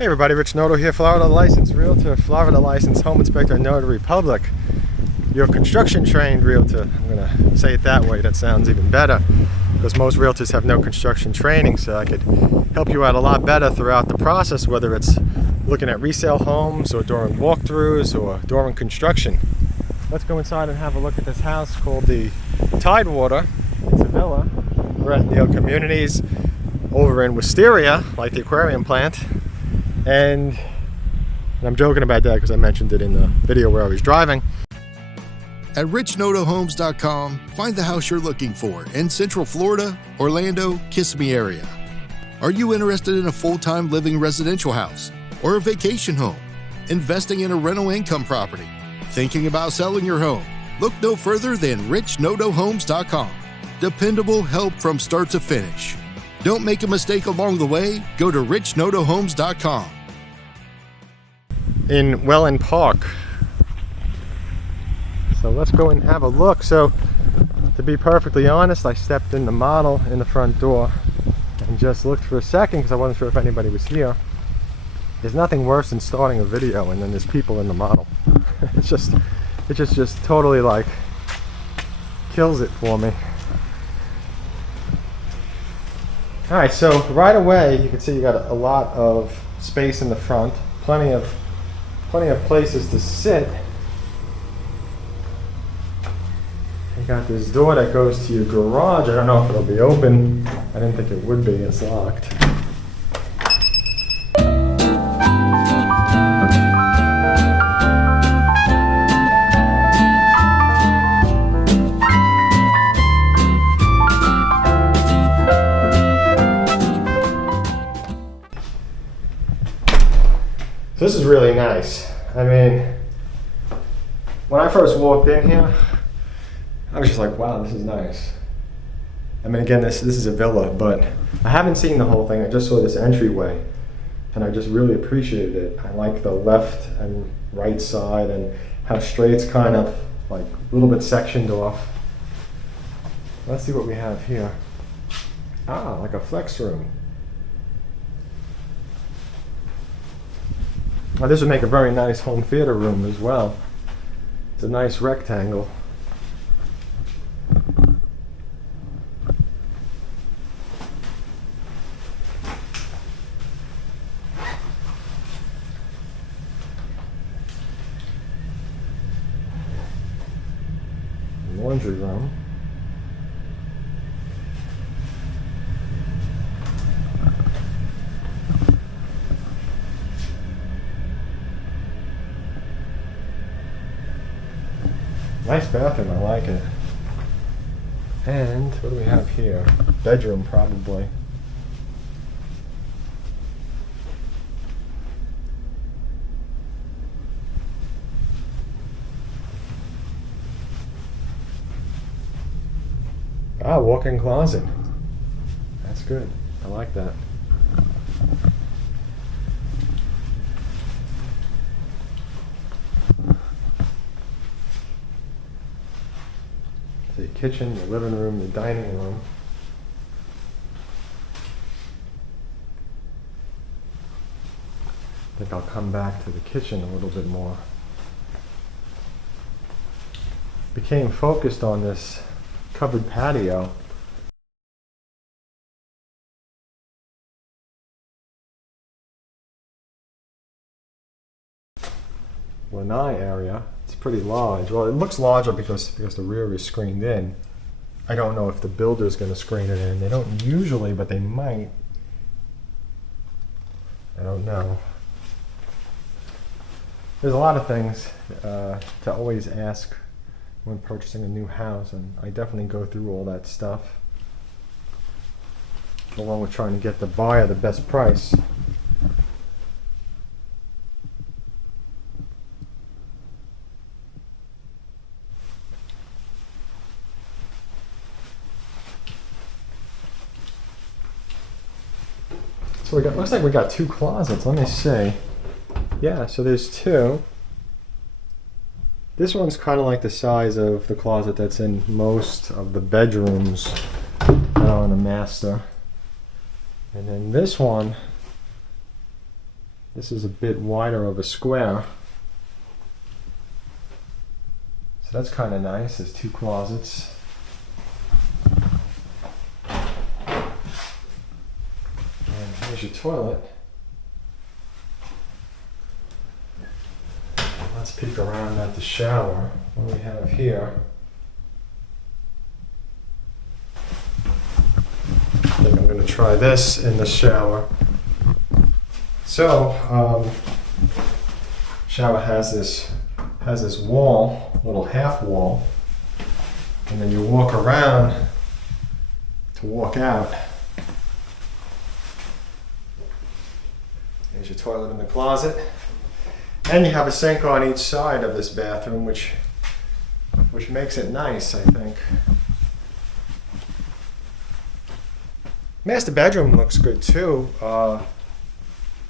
Hey everybody, Rich Noto here, Florida licensed realtor, Florida licensed home inspector, Notary Public, your construction trained realtor. I'm gonna say it that way, that sounds even better, because most realtors have no construction training, so I could help you out a lot better throughout the process, whether it's looking at resale homes or during walkthroughs or during construction. Let's go inside and have a look at this house called the Tidewater. It's a villa. We're at Neal Communities over in Wysteria, like the aquarium plant. And I'm joking about that because I mentioned it in the video where I was driving. At richnotohomes.com, find the house you're looking for in Central Florida, Orlando, Kissimmee area. Are you interested in a full-time living residential house or a vacation home? Investing in a rental income property? Thinking about selling your home? Look no further than richnotohomes.com. Dependable help from start to finish. Don't make a mistake along the way. Go to richnotohomes.com. In Wellen Park. So let's go and have a look. So to be perfectly honest, I stepped in the model in the front door and just looked for a second because I wasn't sure if anybody was here. There's nothing worse than starting a video and then there's people in the model. It just totally like kills it for me. Alright, so right away you can see you got a lot of space in the front, plenty of places to sit. You got this door that goes to your garage. I don't know if it'll be open. I didn't think it would be, it's locked. So this is really nice. I mean, when I first walked in here, I was just like, wow, this is nice. I mean, again, this is a villa, but I haven't seen the whole thing. I just saw this entryway, and I just really appreciated it. I like the left and right side and how straight it's kind of like a little bit sectioned off. Let's see what we have here. Ah, like a flex room. Now this would make a very nice home theater room as well. It's a nice rectangle. Laundry room. Nice bathroom, I like it. And what do we have here? Bedroom, probably. Ah, walk-in closet. That's good. I like that. The kitchen, the living room, the dining room. I think I'll come back to the kitchen a little bit more. Became focused on this covered patio. Lanai area. It's pretty large. Well, it looks larger because the rear is screened in. I don't know if the builder's going to screen it in. They don't usually, but they might. I don't know. There's a lot of things to always ask when purchasing a new house, and I definitely go through all that stuff along with trying to get the buyer the best price. So looks like we got two closets. Let me see. Yeah, so there's two. This one's kind of like the size of the closet that's in most of the bedrooms on the master. And then this one This is a bit wider of a square. So that's kind of nice. There's 2 closets. And here's your toilet. Let's peek around at the shower. What do we have here? I think I'm going to try this in the shower. So, shower has this wall, little half wall, and then you walk around to walk out. There's your toilet in the closet. And you have a sink on each side of this bathroom, which makes it nice, I think. Master bedroom looks good too.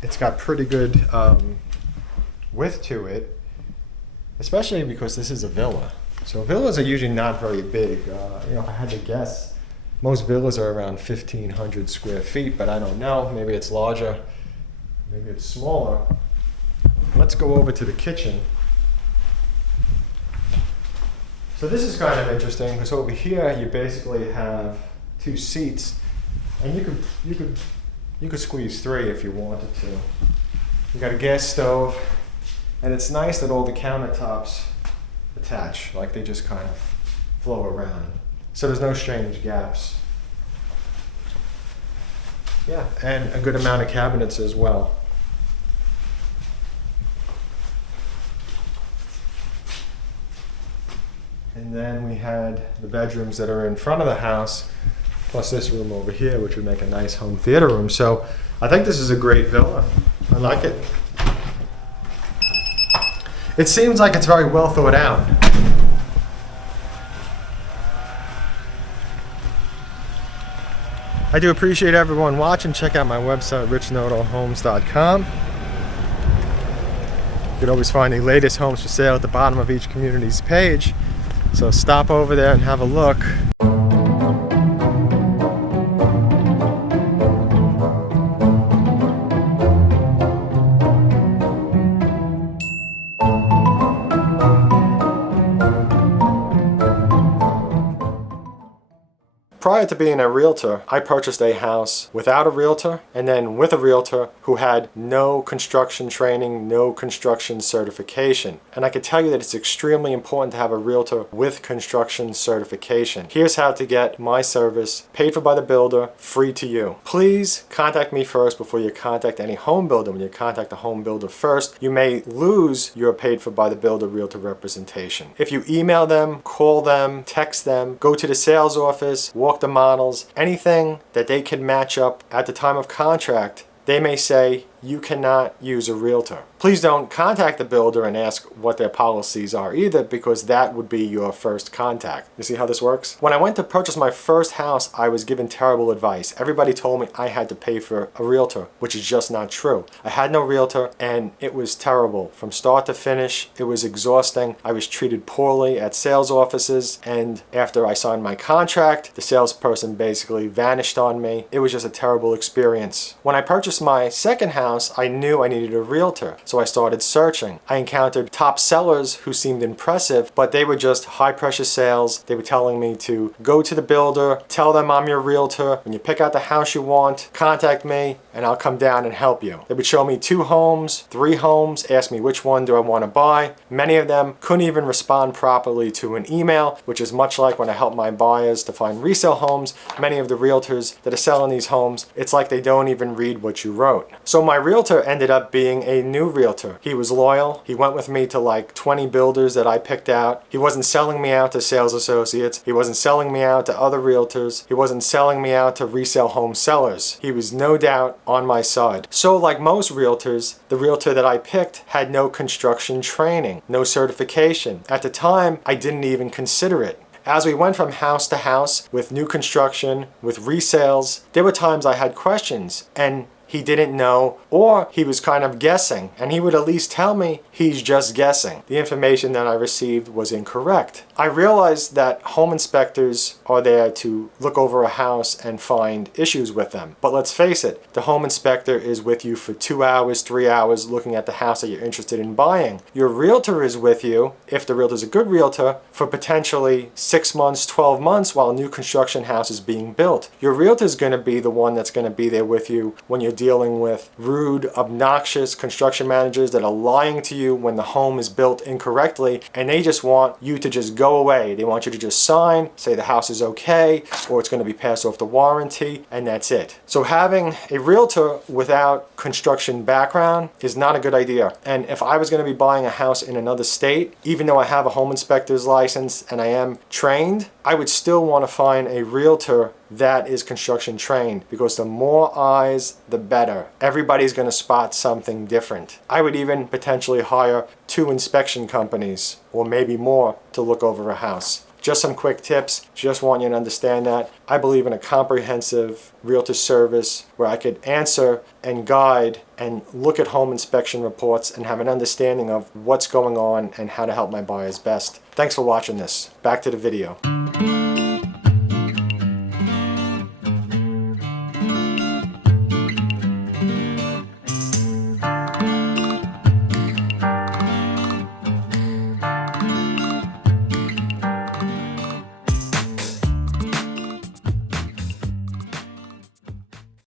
It's got pretty good width to it, especially because this is a villa. So villas are usually not very big. If I had to guess, most villas are around 1,500 square feet, but I don't know. Maybe it's larger, maybe it's smaller. Let's go over to the kitchen. So this is kind of interesting because over here you basically have 2 seats, and you could squeeze 3 if you wanted to. You got a gas stove, and it's nice that all the countertops attach, like they just kind of flow around. So there's no strange gaps. Yeah, and a good amount of cabinets as well. And then we had the bedrooms that are in front of the house, plus this room over here, which would make a nice home theater room. So I think this is a great villa. I like it. It seems like it's very well thought out. I do appreciate everyone watching. Check out my website, richnotohomes.com. You can always find the latest homes for sale at the bottom of each community's page. So stop over there and have a look. Prior to being a realtor, I purchased a house without a realtor and then with a realtor who had no construction training, no construction certification. And I can tell you that it's extremely important to have a realtor with construction certification. Here's how to get my service paid for by the builder, free to you. Please contact me first before you contact any home builder. When you contact the home builder first, you may lose your paid for by the builder realtor representation. If you email them, call them, text them, go to the sales office, walk the models, anything that they can match up at the time of contract, they may say you cannot use a realtor. Please don't contact the builder and ask what their policies are either, because that would be your first contact. You see how this works? When I went to purchase my first house, I was given terrible advice. Everybody told me I had to pay for a realtor, which is just not true. I had no realtor and it was terrible. From start to finish, it was exhausting. I was treated poorly at sales offices, and after I signed my contract, the salesperson basically vanished on me. It was just a terrible experience. When I purchased my second house, I knew I needed a realtor, so I started searching. I encountered top sellers who seemed impressive, but they were just high pressure sales. They were telling me to go to the builder, tell them I'm your realtor. When you pick out the house you want, contact me and I'll come down and help you. They would show me 2 homes, 3 homes, ask me which one do I want to buy. Many of them couldn't even respond properly to an email, which is much like when I help my buyers to find resale homes. Many of the realtors that are selling these homes, it's like they don't even read what you wrote. So my realtor ended up being a new realtor. He was loyal. He went with me to like 20 builders that I picked out. He wasn't selling me out to sales associates. He wasn't selling me out to other realtors. He wasn't selling me out to resale home sellers. He was no doubt on my side. So like most realtors, the realtor that I picked had no construction training, no certification. At the time, I didn't even consider it. As we went from house to house with new construction, with resales, there were times I had questions, and he didn't know, or he was kind of guessing, and he would at least tell me he's just guessing. The information that I received was incorrect. I realized that home inspectors are there to look over a house and find issues with them. But let's face it, the home inspector is with you for 2 hours, 3 hours looking at the house that you're interested in buying. Your realtor is with you, if the realtor is a good realtor, for potentially 6 months, 12 months while a new construction house is being built. Your realtor is going to be the one that's going to be there with you when you're dealing with rude, obnoxious construction managers that are lying to you when the home is built incorrectly, and they just want you to just go away. They want you to just sign, say the house is okay, or it's going to be passed off the warranty, and that's it. So having a realtor without construction background is not a good idea. And if I was going to be buying a house in another state, even though I have a home inspector's license and I am trained, I would still want to find a realtor that is construction trained, because the more eyes, the better. Everybody's going to spot something different. I would even potentially hire 2 inspection companies, or maybe more, to look over a house. Just some quick tips. Just want you to understand that I believe in a comprehensive realtor service where I could answer and guide and look at home inspection reports and have an understanding of what's going on and how to help my buyers best. Thanks for watching this. Back to the video.